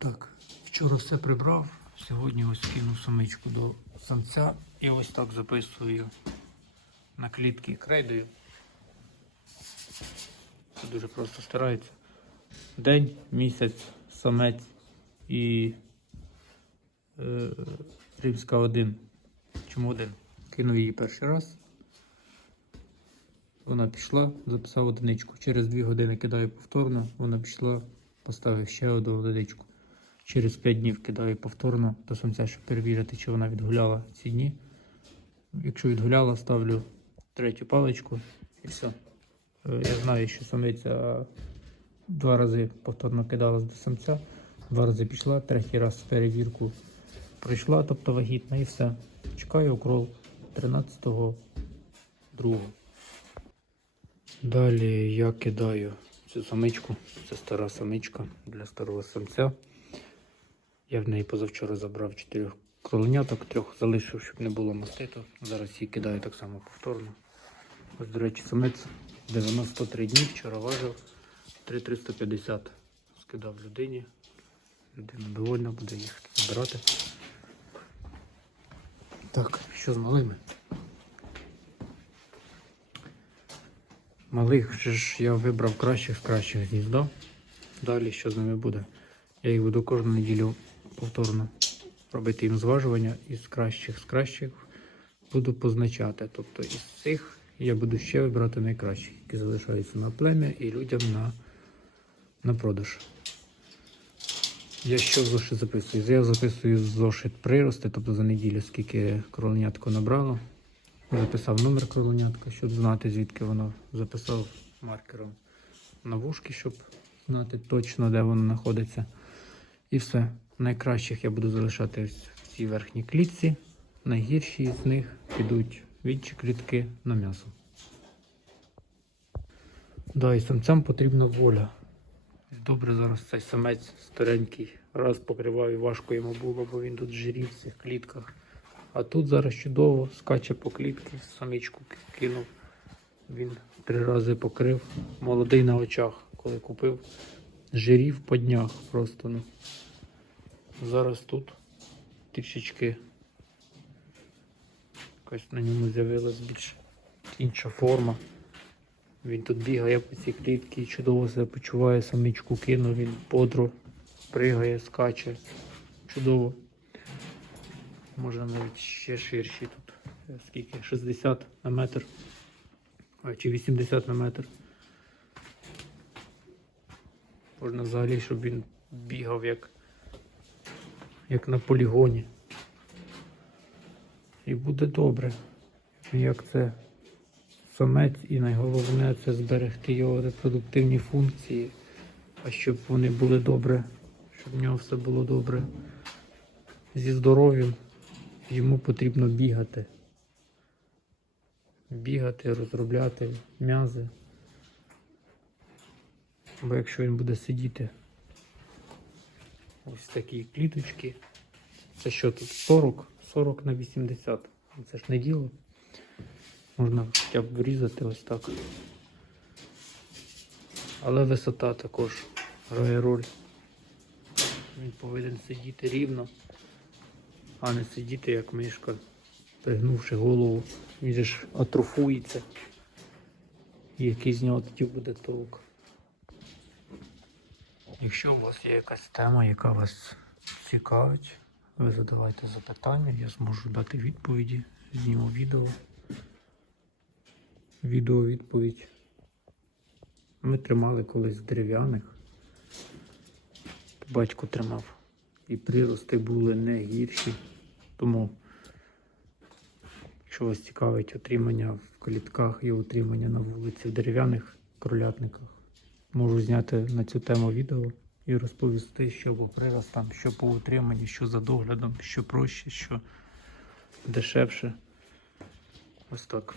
Так, вчора все прибрав. Сьогодні ось кинув самичку до самця і ось так записую на клітки крейдою. Це дуже просто старається. День, місяць, самець і е, римська один. Чому один? Кинув її перший раз. Вона пішла, записав одиничку. Через 2 години кидаю повторно, вона пішла, поставив ще одну одиничку. Через 5 днів кидаю повторно до самця, щоб перевірити, чи вона відгуляла ці дні. Якщо відгуляла, ставлю третю паличку і все. Е, Я знаю, що самиця два рази повторно кидалась до самця, два рази пішла, третій раз перевірку пройшла, тобто вагітна і все. Чекаю 13-го другого. Далі я кидаю цю самичку. Це стара самичка для старого самця. Я в неї позавчора забрав чотирьох кроленяток, трьох залишив, щоб не було маститу. Зараз її кидаю так само повторно. Ось, до речі, самець 93 дні, вчора важив 3350. Скидав людині. Людина довольна, буде їхати забирати. Так, що з малими? Малих же ж я вибрав кращих з кращих гніздо. Далі що з ними буде? Я їх буду кожну неділю повторно робити їм зважування із кращих з кращих буду позначати. Тобто із цих я буду ще вибирати найкращих, які залишаються на плем'я і людям на, на продаж. Я що в зошит записую? Я записую зошит прирости, тобто за неділю, скільки кроленятко набрало. Записав номер кроленятка, щоб знати, звідки воно. Записав маркером на вушки, щоб знати точно, де воно знаходиться. І все. Найкращих я буду залишати в цій верхній клітці. Найгірші з них підуть в інші клітки на м'ясо. Да, і самцям потрібна воля. Добре, зараз цей самець старенький. Раз покривав і важко йому було, бо він тут жирів в цих клітках. А тут зараз чудово скаче по клітці, самичку кинув. Він три рази покрив. Молодий на очах, коли купив. Жирів по днях просто. Ну. Зараз тут трішечки якась на ньому з'явилась більш інша форма. Він тут бігає по цій клітці, чудово себе почуває, самичку кинув, він бодро пригає, скаче. Чудово. Може навіть ще ширші тут. Е, Скільки? 60 на метр. А, чи 80 на метр. Можна взагалі, щоб він бігав як, як на полігоні. І буде добре. Як це самець і найголовне це зберегти його репродуктивні функції, а щоб вони були добре, щоб в нього все було добре. Зі здоров'ям йому потрібно бігати. Бігати, розробляти м'язи. Бо якщо він буде сидіти ось такі кліточки, це що тут 40? 40 на 80. Це ж не діло. Можна хоча б врізати ось так. Але висота також грає роль. Він повинен сидіти рівно, а не сидіти як мишка, пригнувши голову. Він же ж атрофується. І який з нього тоді буде толк. Якщо у вас є якась тема, яка вас цікавить, ви задавайте запитання, я зможу дати відповіді, зніму відео. Відео відповідь. Ми тримали колись дерев'яних. Батько тримав. І прирости були не гірші. Тому, якщо вас цікавить отримання в клітках і отримання на вулиці в дерев'яних кролятниках, можу зняти на цю тему відео і розповісти, що по приростам, що по утриманні, що за доглядом, що проще, що дешевше. Ось так.